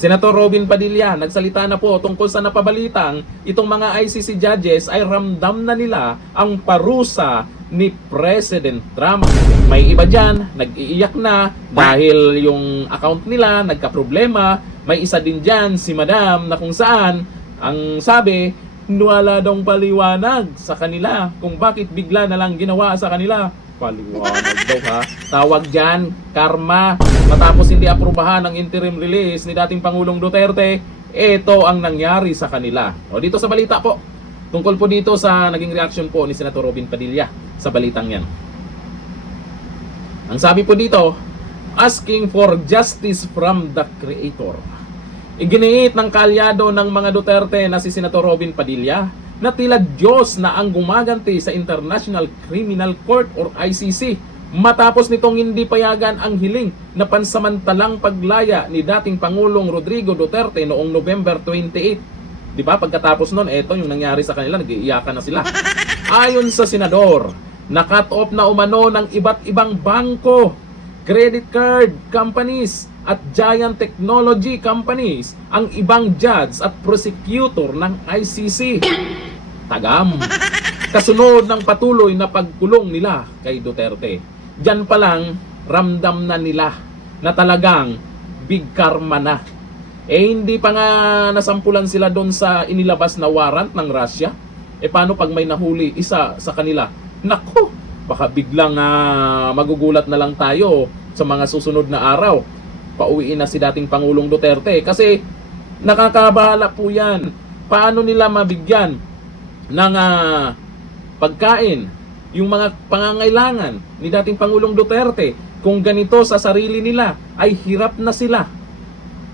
Senator Robin Padilla, nagsalita na po tungkol sa napabalitang itong mga ICC judges ay ramdam na nila ang parusa ni President Trump. May iba dyan, nag-iiyak na dahil yung account nila nagka-problema. May isa din dyan, si Madam, na kung saan ang sabi, wala daw paliwanag sa kanila kung bakit bigla na lang ginawa sa kanila. Paliwanag daw ha. Tawag dyan, karma. Matapos hindi aprubahan ang interim release ni dating Pangulong Duterte, ito ang nangyari sa kanila. O dito sa balita po, tungkol po dito sa naging reaction po ni Senator Robin Padilla sa balitang yan. Ang sabi po dito, asking for justice from the Creator. Iginiit ng kaalyado ng mga Duterte na si Senator Robin Padilla na tila Diyos na ang gumaganti sa International Criminal Court or ICC matapos nitong hindi payagan ang hiling na pansamantalang paglaya ni dating Pangulong Rodrigo Duterte noong November 28. Di ba? Pagkatapos nun, eto yung nangyari sa kanila, nag-iiyakan na sila. Ayon sa senador, na-cut off na umano ng iba't ibang bangko, credit card companies at giant technology companies ang ibang judge at prosecutor ng ICC. Tagam. Kasunod ng patuloy na pagkulong nila kay Duterte. Diyan pa lang, ramdam na nila na talagang big karma na. Hindi pa nga nasampulan sila doon sa inilabas na warrant ng Russia. Paano pag may nahuli isa sa kanila? Nako, baka biglang magugulat na lang tayo sa mga susunod na araw. Pauwiin na si dating Pangulong Duterte kasi nakakabahala po yan. Paano nila mabigyan ng pagkain yung mga pangangailangan ni dating Pangulong Duterte kung ganito sa sarili nila ay hirap na sila.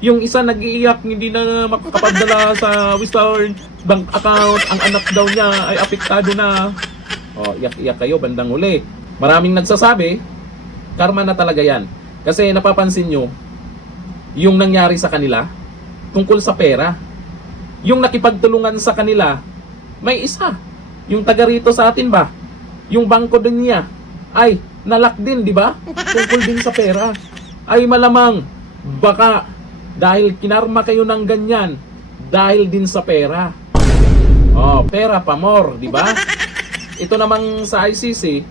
Yung isa nag-iiyak, hindi na makakapadala sa Western bank account, ang anak daw niya ay apektado na. Iyak-iyak kayo bandang uli. Maraming nagsasabi, karma na talaga yan. Kasi napapansin nyo, yung nangyari sa kanila tungkol sa pera. Yung nakipagtulungan sa kanila, may isa. Yung taga rito sa atin ba? Yung bangko din niya ay nalak din, di ba? Tungkol din sa pera. Ay malamang baka dahil kinarma kayo ng ganyan dahil din sa pera. Pera pa more, di ba? Ito namang sa ICC,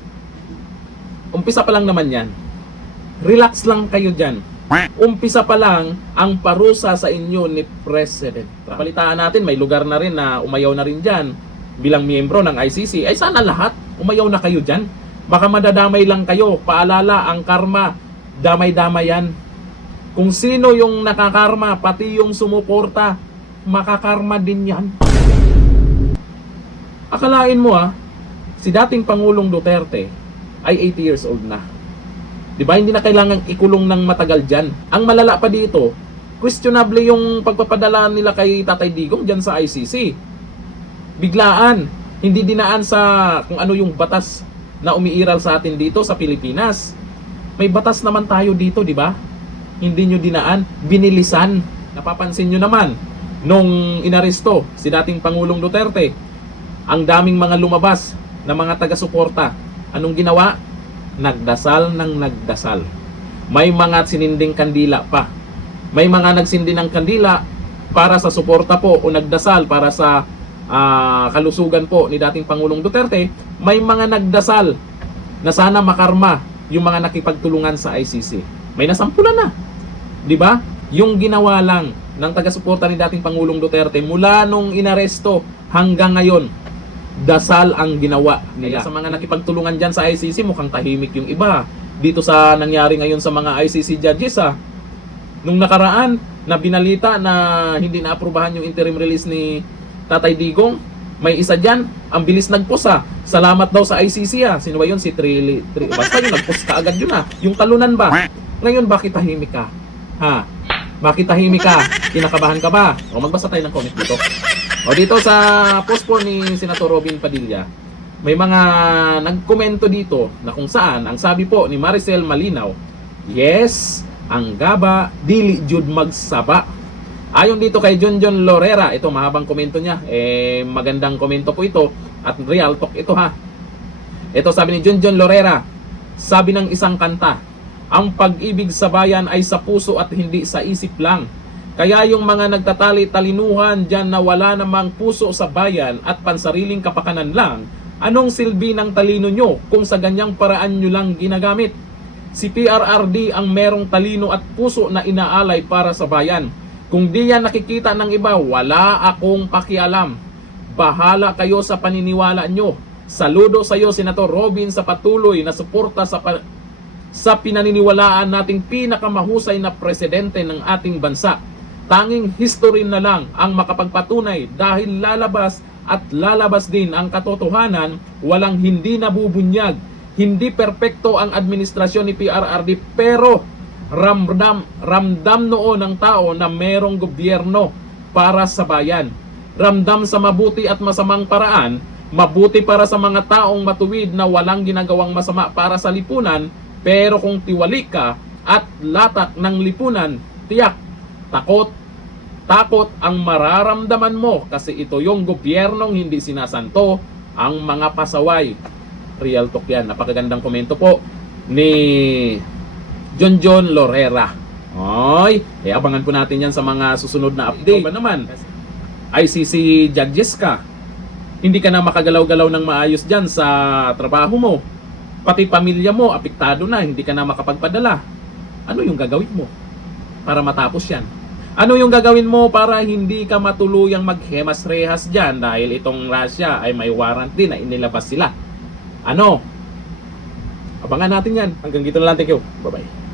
umpisa pa lang naman yan. Relax lang kayo dyan. Umpisa pa lang ang parusa sa inyo ni President Trump. Balitaan natin, may lugar na rin na umayaw na rin dyan bilang miyembro ng ICC. Ay sana lahat, umayaw na kayo dyan. Baka madadamay lang kayo. Paalala, ang karma, damay-damay yan. Kung sino yung nakakarma, pati yung sumuporta, makakarma din yan. Akalain mo si dating Pangulong Duterte ay 80 years old na. Diba? Hindi na kailangang ikulong ng matagal dyan. Ang malala pa dito, questionable yung pagpapadala nila kay Tatay Digong dyan sa ICC. Biglaan. Hindi dinaan sa kung ano yung batas na umiiral sa atin dito sa Pilipinas. May batas naman tayo dito, di ba? Hindi nyo dinaan, binilisan. Napapansin nyo naman, nung inaresto si dating Pangulong Duterte, ang daming mga lumabas na mga taga-suporta. Anong ginawa? Nagdasal ng nagdasal. May mga sininding kandila pa. May mga nagsindi ng kandila para sa suporta po o nagdasal para sa kalusugan po ni dating Pangulong Duterte. May mga nagdasal na sana makarma yung mga nakipagtulungan sa ICC. May nasampulan na. 'Di ba? Yung ginawa lang ng taga-suporta ni dating Pangulong Duterte mula nung inaresto hanggang ngayon, dasal ang ginawa nila. Kaya sa mga nakipagtulungan dyan sa ICC, mukhang tahimik yung iba. Dito sa nangyari ngayon sa mga ICC judges nung nakaraan na binalita na hindi naaprubahan yung interim release ni Tatay Digong, may isa dyan, ang bilis nagpost salamat daw sa ICC Sino ba yun? Si Trilly. Basta yung nagpost ka agad yun Yung talunan ba? Ngayon bakit tahimik ka? Bakit tahimik ka? Kinakabahan ka ba? O magbasa tayo ng comment dito. O dito sa post po ni Senator Robin Padilla, may mga nagkomento dito na kung saan ang sabi po ni Maricel Malinaw, yes, ang gaba dili jud magsaba. Ayon dito kay John Lorera, ito mahabang komento niya, magandang komento po ito at real talk ito Ito sabi ni John Lorera, sabi ng isang kanta, ang pag-ibig sa bayan ay sa puso at hindi sa isip lang. Kaya yung mga nagtatali-talinuhan dyan na wala namang puso sa bayan at pansariling kapakanan lang, anong silbi ng talino nyo kung sa ganyang paraan nyo lang ginagamit? Si PRRD ang merong talino at puso na inaalay para sa bayan. Kung di yan nakikita ng iba, wala akong pakialam. Bahala kayo sa paniniwala nyo. Saludo sa iyo, Senator Robin, sa patuloy na suporta sa pinaniniwalaan nating pinakamahusay na presidente ng ating bansa. Tanging history na lang ang makapagpatunay dahil lalabas at lalabas din ang katotohanan, walang hindi nabubunyag. Hindi perpekto ang administrasyon ni PRRD pero ramdam noon ng tao na merong gobyerno para sa bayan. Ramdam sa mabuti at masamang paraan, mabuti para sa mga taong matuwid na walang ginagawang masama para sa lipunan, pero kung tiwali ka at latak ng lipunan, tiyak, takot ang mararamdaman mo kasi ito yung gobyernong hindi sinasanto ang mga pasaway. Real talk yan. Napakagandang komento po ni John Lorera. Oy, abangan po natin yan sa mga susunod na update. Ikaw ba naman? ICC judges ka. Hindi ka na makagalaw-galaw ng maayos dyan sa trabaho mo. Pati pamilya mo, apektado na, hindi ka na makapagpadala. Ano yung gagawin mo para matapos yan? Ano yung gagawin mo para hindi ka matuluyang maghemas-rehas dyan dahil itong Russia ay may warrant din na inilabas sila? Ano? Abangan natin yan. Hanggang dito na lang. Thank you. Bye-bye.